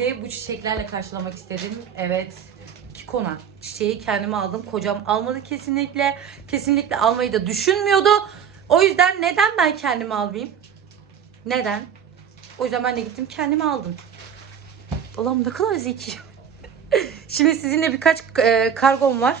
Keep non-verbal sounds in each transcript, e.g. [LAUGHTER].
sizi bu çiçeklerle karşılamak istedim. Evet. Kikona. Çiçeği kendime aldım. Kocam almadı kesinlikle. Kesinlikle almayı da düşünmüyordu. O yüzden neden ben kendime almayayım? Neden? O yüzden ben de gittim kendime aldım. Allah'ım ne kadar zeki. [LAUGHS] Şimdi sizinle birkaç e, kargom var.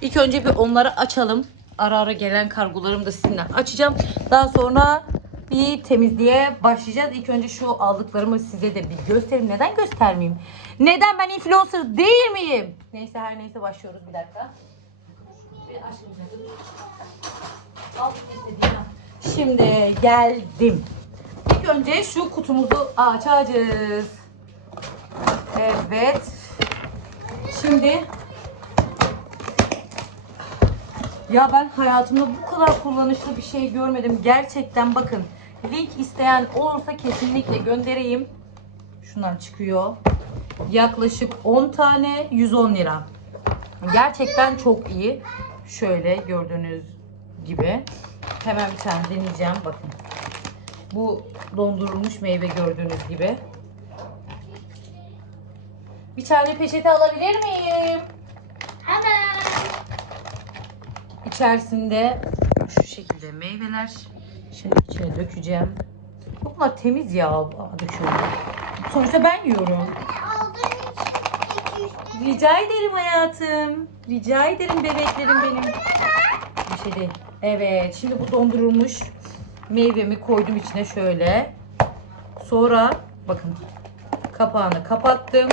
İlk önce bir onları açalım. Ara ara gelen kargolarımı da sizinle açacağım. Daha sonra bir temizliğe başlayacağız. İlk önce şu aldıklarımı size de bir göstereyim. Neden göstermeyeyim? Neden ben influencer değil miyim? Neyse her neyse başlıyoruz bir dakika. Şimdi geldim. İlk önce şu kutumuzu açacağız. Evet. Şimdi ya ben hayatımda bu kadar kullanışlı bir şey görmedim. Gerçekten bakın. Link isteyen olursa kesinlikle göndereyim. Şundan çıkıyor. Yaklaşık 10 tane 110 lira. Gerçekten çok iyi. Şöyle gördüğünüz gibi. Hemen bir tane deneyeceğim. Bakın. Bu dondurulmuş meyve gördüğünüz gibi. Bir tane peçete alabilir miyim? Hemen. İçerisinde şu şekilde meyveler. Şimdi içine dökeceğim. Bunlar temiz ya. Aa, Döküyorum. Sonuçta ben yiyorum. Rica ederim hayatım. Rica ederim bebeklerim benim. Bir şey değil. Evet. Şimdi bu dondurulmuş meyvemi koydum içine şöyle. Sonra bakın kapağını kapattım.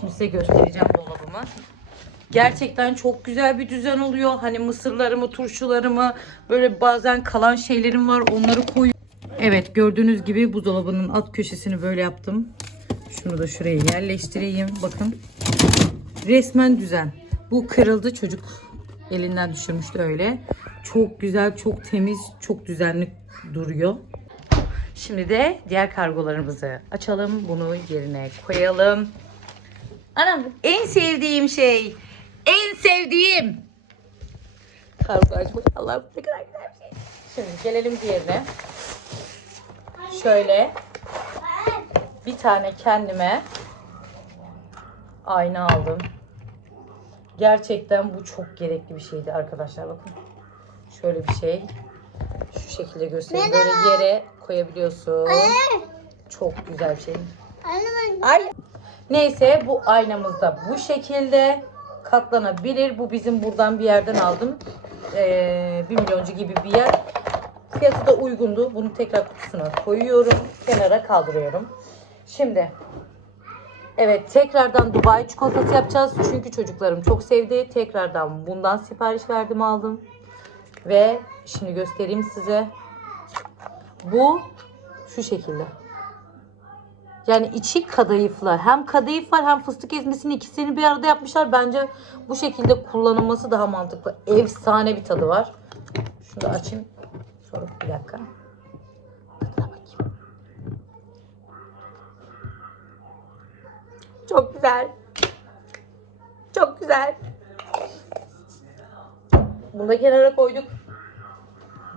Şimdi size göstereceğim dolabımı. Gerçekten çok güzel bir düzen oluyor. Hani mısırlarımı, turşularımı, böyle bazen kalan şeylerim var. Onları koyuyorum. Evet gördüğünüz gibi buzdolabının alt köşesini böyle yaptım. Şunu da şuraya yerleştireyim. Bakın. Resmen düzen. Bu kırıldı çocuk elinden düşürmüştü öyle. Çok güzel, çok temiz, çok düzenli duruyor. Şimdi de diğer kargolarımızı açalım. Bunu yerine koyalım. Anam en sevdiğim şey. En sevdiğim. Kargo açmak. Allah'ım ne kadar güzel bir şey. Şimdi gelelim diğerine. Şöyle bir tane kendime ayna aldım. Gerçekten bu çok gerekli bir şeydi arkadaşlar bakın. Şöyle bir şey. Şu şekilde göstereyim. Böyle yere koyabiliyorsun. Çok güzel bir şey. Ay. Neyse bu aynamız da bu şekilde katlanabilir. Bu bizim buradan bir yerden aldım. Ee, 1 milyoncu gibi bir yer. Fiyatı da uygundu. Bunu tekrar kutusuna koyuyorum. Kenara kaldırıyorum. Şimdi evet tekrardan Dubai çikolatası yapacağız. Çünkü çocuklarım çok sevdi. Tekrardan bundan sipariş verdim aldım. Ve şimdi göstereyim size. Bu şu şekilde. Yani içi kadayıflı. Hem kadayıf var hem fıstık ezmesini ikisini bir arada yapmışlar. Bence bu şekilde kullanılması daha mantıklı. Efsane bir tadı var. Şunu da açayım. Sonra bir dakika. Tadına bakayım. Çok güzel. Çok güzel. Bunu da kenara koyduk.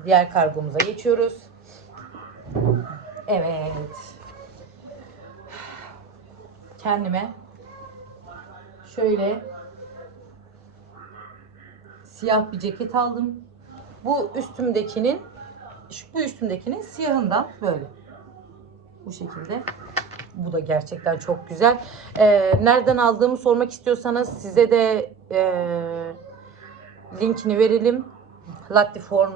Diğer kargomuza geçiyoruz. Evet kendime şöyle siyah bir ceket aldım. Bu üstümdekinin bu üstümdekinin siyahından böyle. Bu şekilde. Bu da gerçekten çok güzel. Ee, nereden aldığımı sormak istiyorsanız size de ee, linkini verelim. Lactiform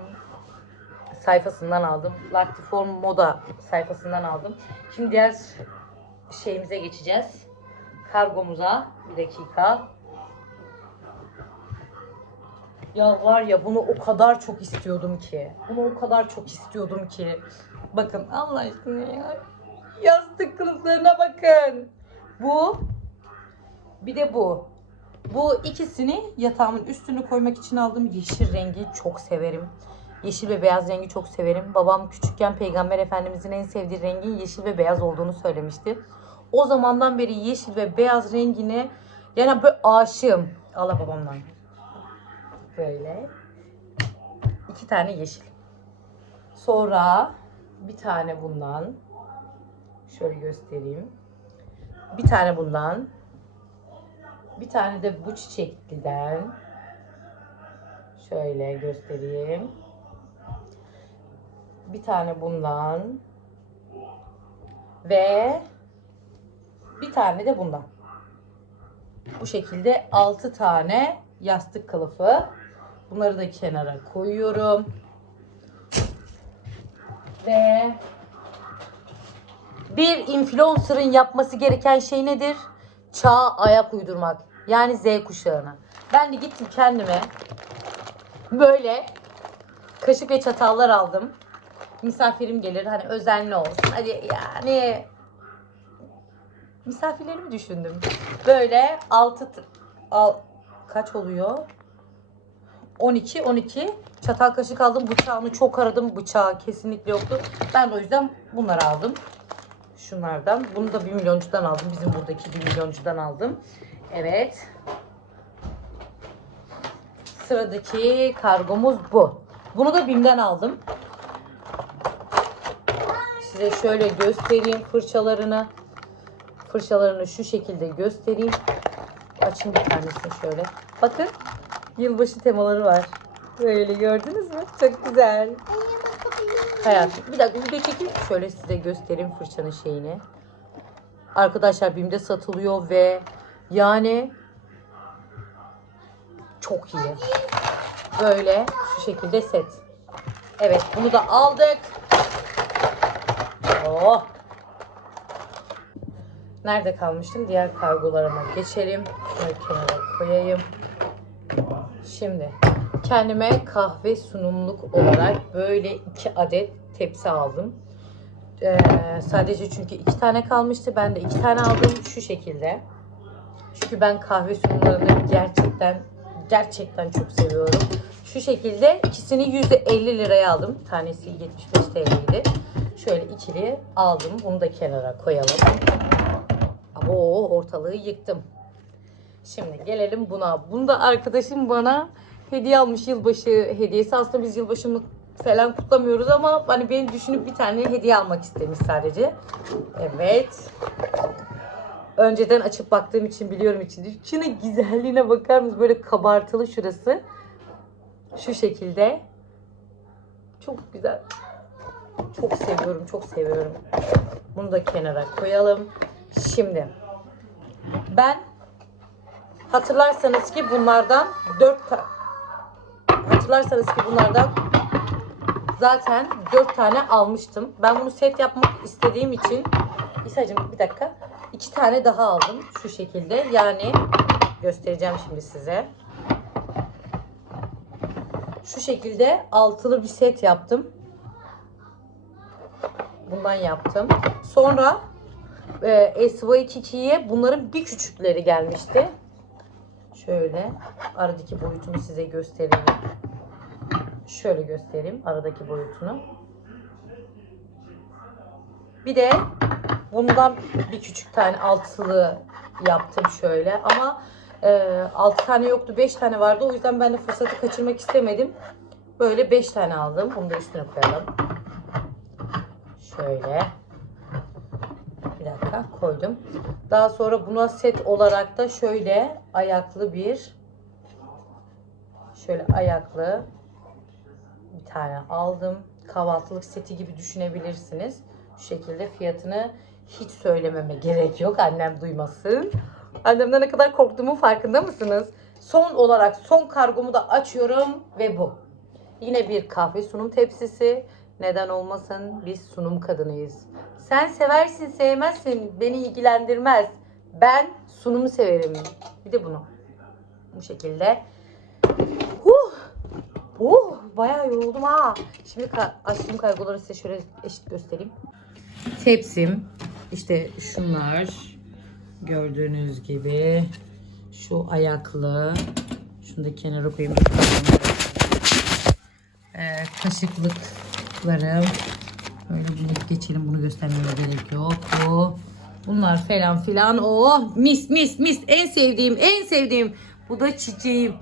sayfasından aldım. Lactiform moda sayfasından aldım. Şimdi diğer şeyimize geçeceğiz. Kargomuza. Bir dakika. Ya var ya bunu o kadar çok istiyordum ki. Bunu o kadar çok istiyordum ki. Bakın Allah aşkına ya. Yastık kılıflarına bakın. Bu. Bir de bu. Bu ikisini yatağımın üstüne koymak için aldım. Yeşil rengi çok severim. Yeşil ve beyaz rengi çok severim. Babam küçükken Peygamber Efendimizin en sevdiği rengin yeşil ve beyaz olduğunu söylemişti. O zamandan beri yeşil ve beyaz rengine yani böyle aşığım. Allah babamdan. Böyle. iki tane yeşil. Sonra bir tane bundan. Şöyle göstereyim. Bir tane bundan. Bir tane de bu çiçekliden. Şöyle göstereyim. Bir tane bundan. Ve bir tane de bundan. Bu şekilde 6 tane yastık kılıfı. Bunları da kenara koyuyorum. Ve bir influencer'ın yapması gereken şey nedir? Çağa ayak uydurmak. Yani Z kuşağına. Ben de gittim kendime böyle kaşık ve çatallar aldım. Misafirim gelir hani özenli olsun. Hadi yani misafirlerimi düşündüm. Böyle 6 al kaç oluyor? 12 12 çatal kaşık aldım. Bıçağını çok aradım. Bıçağı kesinlikle yoktu. Ben de o yüzden bunları aldım. Şunlardan. Bunu da 1 milyoncudan aldım. Bizim buradaki 1 milyoncudan aldım. Evet. Sıradaki kargomuz bu. Bunu da BİM'den aldım. Size şöyle göstereyim fırçalarını. Fırçalarını şu şekilde göstereyim. Açayım bir tanesini şöyle. Bakın yılbaşı temaları var. Böyle gördünüz mü? Çok güzel. Hayatım bir dakika video çekeyim. Şöyle size göstereyim fırçanın şeyini. Arkadaşlar BİM'de satılıyor ve yani çok iyi. Böyle şu şekilde set. Evet bunu da aldık. Oh. Nerede kalmıştım? Diğer kargolarıma geçelim. Şöyle kenara koyayım. Şimdi kendime kahve sunumluk olarak böyle iki adet tepsi aldım. Ee, sadece çünkü iki tane kalmıştı. Ben de iki tane aldım şu şekilde. Çünkü ben kahve sunumlarını gerçekten gerçekten çok seviyorum. Şu şekilde ikisini %50 liraya aldım. Tanesi 75 TL'ydi. Şöyle ikili aldım. Bunu da kenara koyalım. Abo ortalığı yıktım. Şimdi gelelim buna. Bunu da arkadaşım bana hediye almış yılbaşı hediyesi. Aslında biz yılbaşını falan kutlamıyoruz ama hani beni düşünüp bir tane hediye almak istemiş sadece. Evet. Önceden açıp baktığım için biliyorum içinde. Şunun güzelliğine bakar mısınız? Böyle kabartılı şurası. Şu şekilde. Çok güzel. Çok seviyorum, çok seviyorum. Bunu da kenara koyalım. Şimdi ben hatırlarsanız ki bunlardan 4 ta- hatırlarsanız ki bunlardan zaten 4 tane almıştım. Ben bunu set yapmak istediğim için İsa'cığım bir dakika. 2 tane daha aldım şu şekilde. Yani göstereceğim şimdi size. Şu şekilde altılı bir set yaptım. Bundan yaptım. Sonra e, SY2'ye bunların bir küçükleri gelmişti. Şöyle aradaki boyutunu size göstereyim. Şöyle göstereyim aradaki boyutunu. Bir de bundan bir küçük tane altılı yaptım şöyle ama e, 6 tane yoktu 5 tane vardı o yüzden ben de fırsatı kaçırmak istemedim. Böyle 5 tane aldım. Bunu da üstüne koyalım. Şöyle. Bir dakika koydum. Daha sonra buna set olarak da şöyle ayaklı bir şöyle ayaklı bir tane aldım. Kahvaltılık seti gibi düşünebilirsiniz. Şu şekilde fiyatını hiç söylememe gerek yok. Annem duymasın. Annemden ne kadar korktuğumun farkında mısınız? Son olarak son kargomu da açıyorum ve bu. Yine bir kahve sunum tepsisi. Neden olmasın? Biz sunum kadınıyız. Sen seversin sevmezsin beni ilgilendirmez. Ben sunumu severim. Bir de bunu. Bu şekilde. Huh! Oh, bayağı yoruldum ha. Şimdi ka- açtığım kargoları size şöyle eşit göstereyim. Tepsim. işte şunlar. Gördüğünüz gibi. Şu ayaklı. Şunu da kenara koyayım. Ee, kaşıklıklarım. Böyle bunu geçelim. Bunu göstermeme gerek yok. Bu. Bunlar falan filan. Oh mis mis mis. En sevdiğim en sevdiğim. Bu da çiçeğim.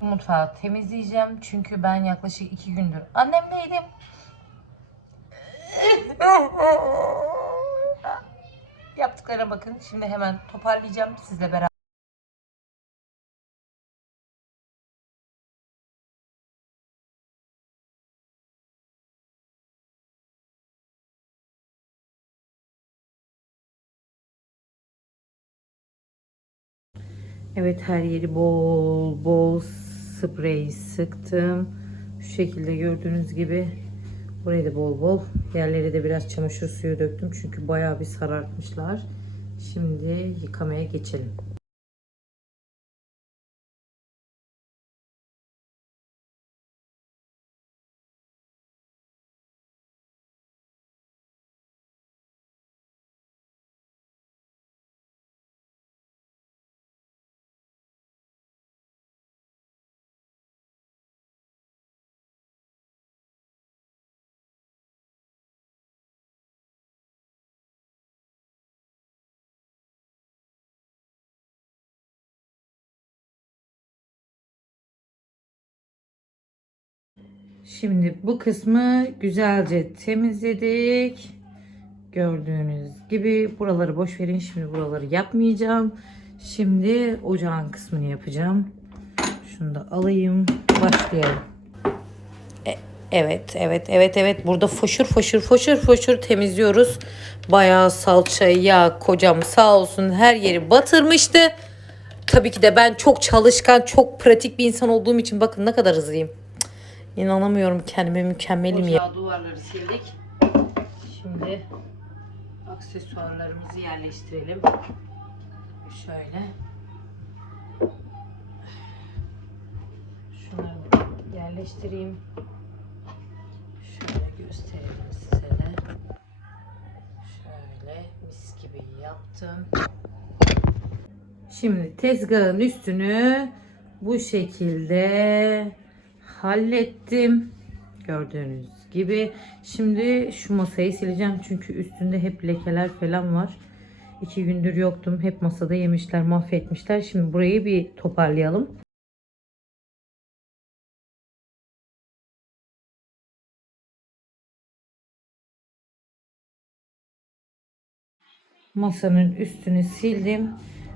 Mutfağı temizleyeceğim. Çünkü ben yaklaşık iki gündür annemleydim. [LAUGHS] Yaptıklarına bakın. Şimdi hemen toparlayacağım sizle beraber. Evet her yeri bol bol sprey sıktım. Şu şekilde gördüğünüz gibi burayı da bol bol. Yerlere de biraz çamaşır suyu döktüm çünkü bayağı bir sarartmışlar. Şimdi yıkamaya geçelim. Şimdi bu kısmı güzelce temizledik. Gördüğünüz gibi buraları boş verin. Şimdi buraları yapmayacağım. Şimdi ocağın kısmını yapacağım. Şunu da alayım. Başlayalım. E, Evet, evet, evet, evet. Burada foşur foşur foşur foşur temizliyoruz. Bayağı salça, yağ, kocam sağ olsun her yeri batırmıştı. Tabii ki de ben çok çalışkan, çok pratik bir insan olduğum için bakın ne kadar hızlıyım. İnanamıyorum kendime mükemmelim ya. duvarları sildik. Şimdi aksesuarlarımızı yerleştirelim. Şöyle. Şunları yerleştireyim. Şöyle gösterelim size de. Şöyle mis gibi yaptım. Şimdi tezgahın üstünü bu şekilde hallettim. Gördüğünüz gibi. Şimdi şu masayı sileceğim çünkü üstünde hep lekeler falan var. İki gündür yoktum. Hep masada yemişler, mahvetmişler. Şimdi burayı bir toparlayalım. Masanın üstünü sildim.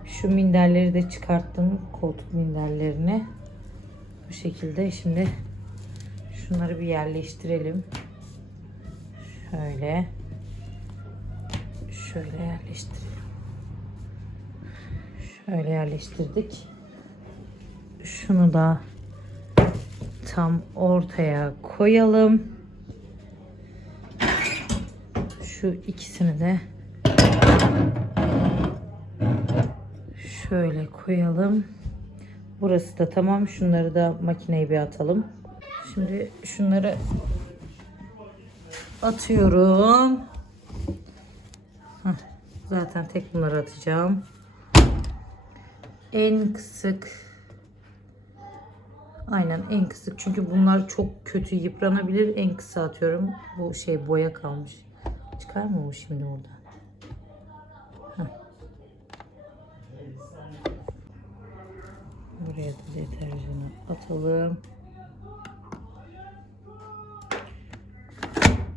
Şu minderleri de çıkarttım. Koltuk minderlerini. Bu şekilde şimdi şunları bir yerleştirelim. Şöyle. Şöyle yerleştirelim. Şöyle yerleştirdik. Şunu da tam ortaya koyalım. Şu ikisini de şöyle koyalım. Burası da tamam. Şunları da makineye bir atalım. Şimdi şunları atıyorum. Heh, zaten tek bunları atacağım. En kısık Aynen en kısık. Çünkü bunlar çok kötü yıpranabilir. En kısa atıyorum. Bu şey boya kalmış. Çıkar mı o şimdi orada? Buraya da deterjanı atalım.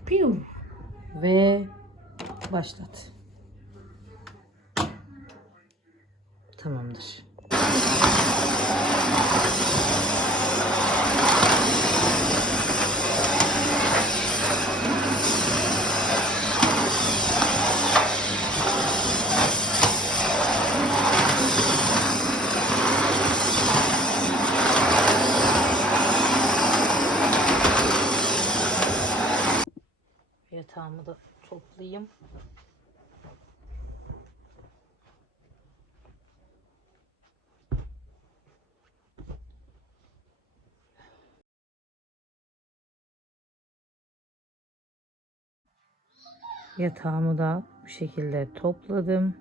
Piu. Ve başlat. Tamamdır. Yatağımı da toplayayım. Yatağımı da bu şekilde topladım.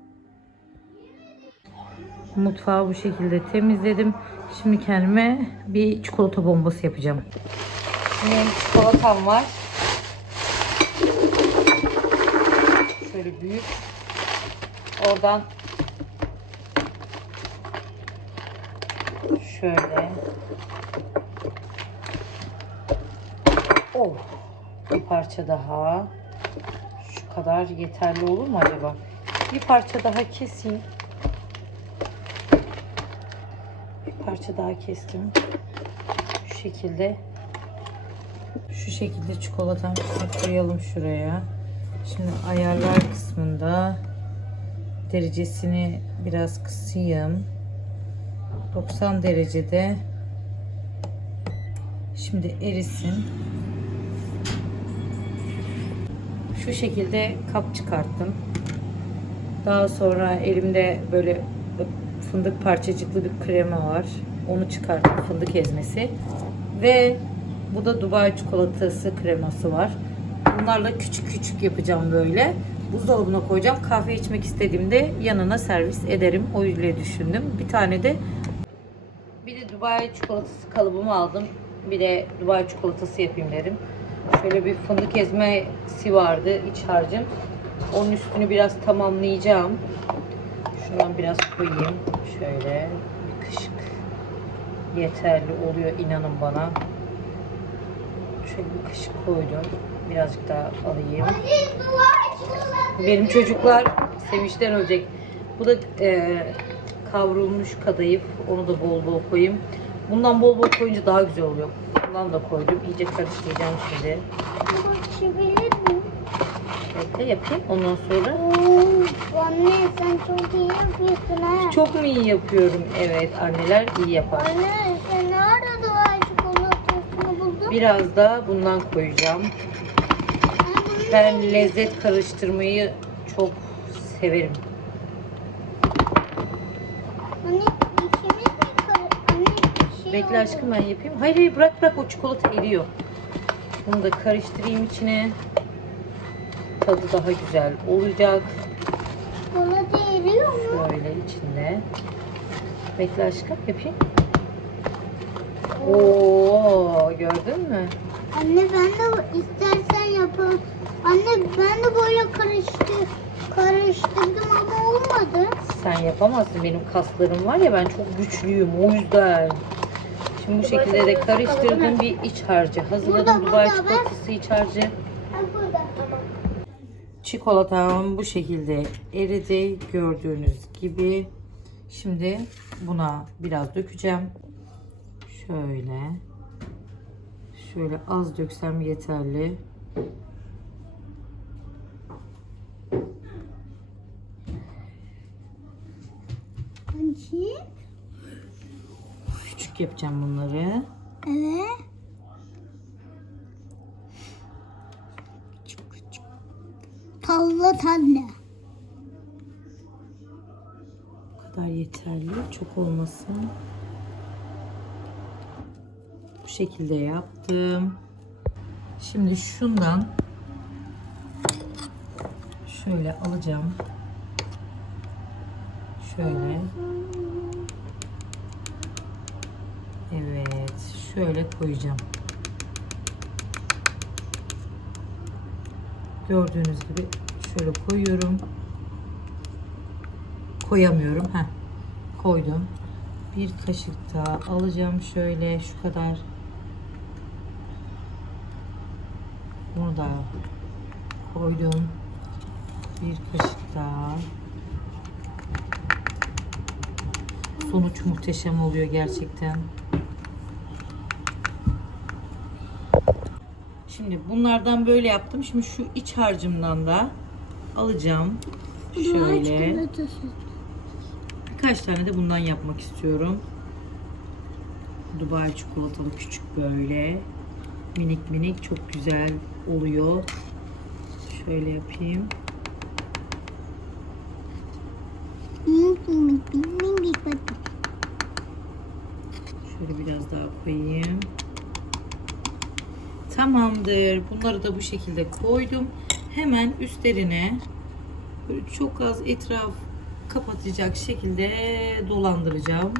Mutfağı bu şekilde temizledim. Şimdi kendime bir çikolata bombası yapacağım. Benim çikolatam var. Şöyle büyük. Oradan şöyle. Oh. Bir parça daha. Kadar yeterli olur mu acaba? Bir parça daha keseyim. Bir parça daha kestim. Şu şekilde. Şu şekilde çikolatamızı koyalım şuraya. Şimdi ayarlar kısmında derecesini biraz kısayım. 90 derecede. Şimdi erisin. Şu şekilde kap çıkarttım. Daha sonra elimde böyle fındık parçacıklı bir krema var. Onu çıkarttım fındık ezmesi. Ve bu da Dubai çikolatası kreması var. Bunlarla küçük küçük yapacağım böyle. Buzdolabına koyacağım. Kahve içmek istediğimde yanına servis ederim. O öyle düşündüm. Bir tane de bir de Dubai çikolatası kalıbımı aldım. Bir de Dubai çikolatası yapayım dedim. Şöyle bir fındık ezmesi vardı iç harcım. Onun üstünü biraz tamamlayacağım. Şundan biraz koyayım. Şöyle bir kaşık yeterli oluyor inanın bana. Şöyle bir kaşık koydum. Birazcık daha alayım. Benim çocuklar sevinçten ölecek. Bu da e, kavrulmuş kadayıf. Onu da bol bol koyayım. Bundan bol bol koyunca daha güzel oluyor. Bundan da koydum. İyice karıştıracağım şimdi. Açabilir miyim? Bekle yapayım. Ondan sonra Oo, anne sen çok iyi yapıyorsun ha. çok mu iyi yapıyorum? Evet anneler iyi yapar. Anne sen nerede duvar çikolatasını buldun? Biraz da bundan koyacağım. Ben lezzet karıştırmayı çok severim. Anne ikimiz mi kar- Anne bir şey Bekle aşkım ben yapayım. Hayır hayır bırak bırak o çikolata eriyor. Bunu da karıştırayım içine. Tadı daha güzel olacak. Çikolata eriyor mu? Şöyle içinde. Bekle aşkım yapayım. Oo gördün mü? Anne ben de istersen yapalım. Anne ben de böyle karıştı, karıştırdım ama olmadı. Sen yapamazsın. Benim kaslarım var ya ben çok güçlüyüm o yüzden. Şimdi bu şekilde de karıştırdım bir iç harcı. Hazırladım Dubai çikolatası iç harcı. Çikolatam bu şekilde eridi gördüğünüz gibi. Şimdi buna biraz dökeceğim. Şöyle. Şöyle az döksem yeterli. Anne. Küçük yapacağım bunları. Evet. Tavla anne. Bu kadar yeterli. Çok olmasın. Bu şekilde yaptım. Şimdi şundan şöyle alacağım. Şöyle. Evet. Şöyle koyacağım. Gördüğünüz gibi şöyle koyuyorum. Koyamıyorum. Heh. Koydum. Bir kaşık daha alacağım şöyle şu kadar. Bunu da koydum. Bir kaşık daha. Sonuç muhteşem oluyor gerçekten. Şimdi bunlardan böyle yaptım. Şimdi şu iç harcımdan da alacağım. Şöyle. Birkaç tane de bundan yapmak istiyorum. Dubai çikolatalı küçük böyle. Minik minik çok güzel oluyor. Şöyle yapayım. Şöyle biraz daha koyayım. Tamamdır. Bunları da bu şekilde koydum. Hemen üstlerine böyle çok az etraf kapatacak şekilde dolandıracağım.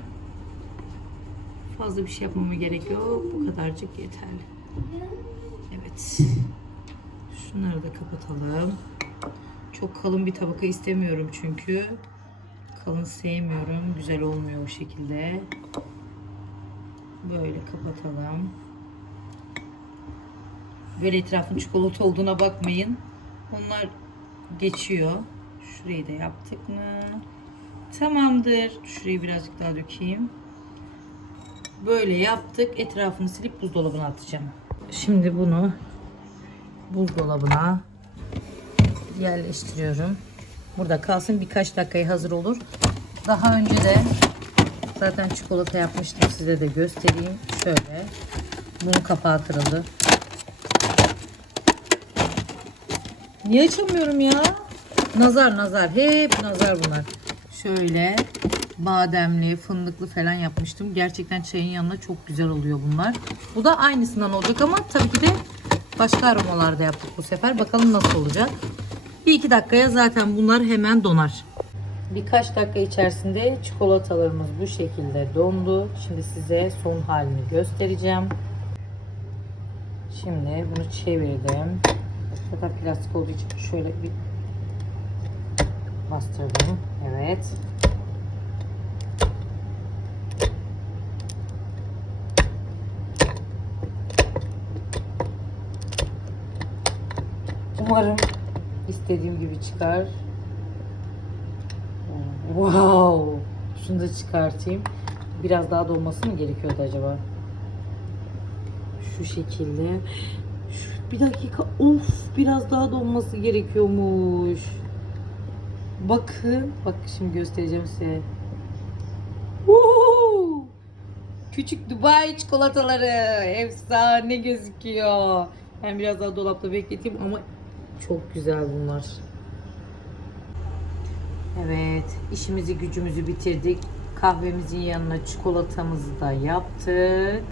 Fazla bir şey yapmama gerek yok. Bu kadarcık yeterli. Evet. Şunları da kapatalım. Çok kalın bir tabaka istemiyorum çünkü. Kalın sevmiyorum. Güzel olmuyor bu şekilde. Böyle kapatalım. Böyle etrafın çikolata olduğuna bakmayın. Onlar geçiyor. Şurayı da yaptık mı? Tamamdır. Şurayı birazcık daha dökeyim. Böyle yaptık. Etrafını silip buzdolabına atacağım. Şimdi bunu buzdolabına yerleştiriyorum. Burada kalsın birkaç dakikaya hazır olur. Daha önce de zaten çikolata yapmıştım size de göstereyim. Şöyle. Bunun kapağı kırıldı. Niye açamıyorum ya? Nazar nazar. Hep nazar bunlar. Şöyle bademli, fındıklı falan yapmıştım. Gerçekten çayın yanına çok güzel oluyor bunlar. Bu da aynısından olacak ama tabii ki de başka aromalarda yaptık bu sefer. Bakalım nasıl olacak. Bir iki dakikaya zaten bunlar hemen donar. Birkaç dakika içerisinde çikolatalarımız bu şekilde dondu. Şimdi size son halini göstereceğim. Şimdi bunu çevirdim. Zaten plastik olduğu için şöyle bir bastırdım. Evet. Umarım istediğim gibi çıkar. Wow! Şunu da çıkartayım. Biraz daha dolması mı gerekiyordu acaba? Şu şekilde. Bir dakika. Of! Biraz daha donması gerekiyormuş. Bakın. Bak şimdi göstereceğim size. Woo! Küçük Dubai çikolataları. Efsane gözüküyor. Ben biraz daha dolapta bekleteyim ama çok güzel bunlar. Evet, işimizi gücümüzü bitirdik. Kahvemizin yanına çikolatamızı da yaptık.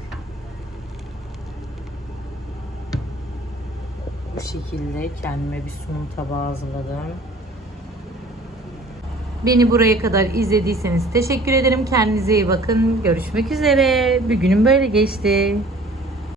Bu şekilde kendime bir sunum tabağı hazırladım. Beni buraya kadar izlediyseniz teşekkür ederim. Kendinize iyi bakın. Görüşmek üzere. Bir günüm böyle geçti.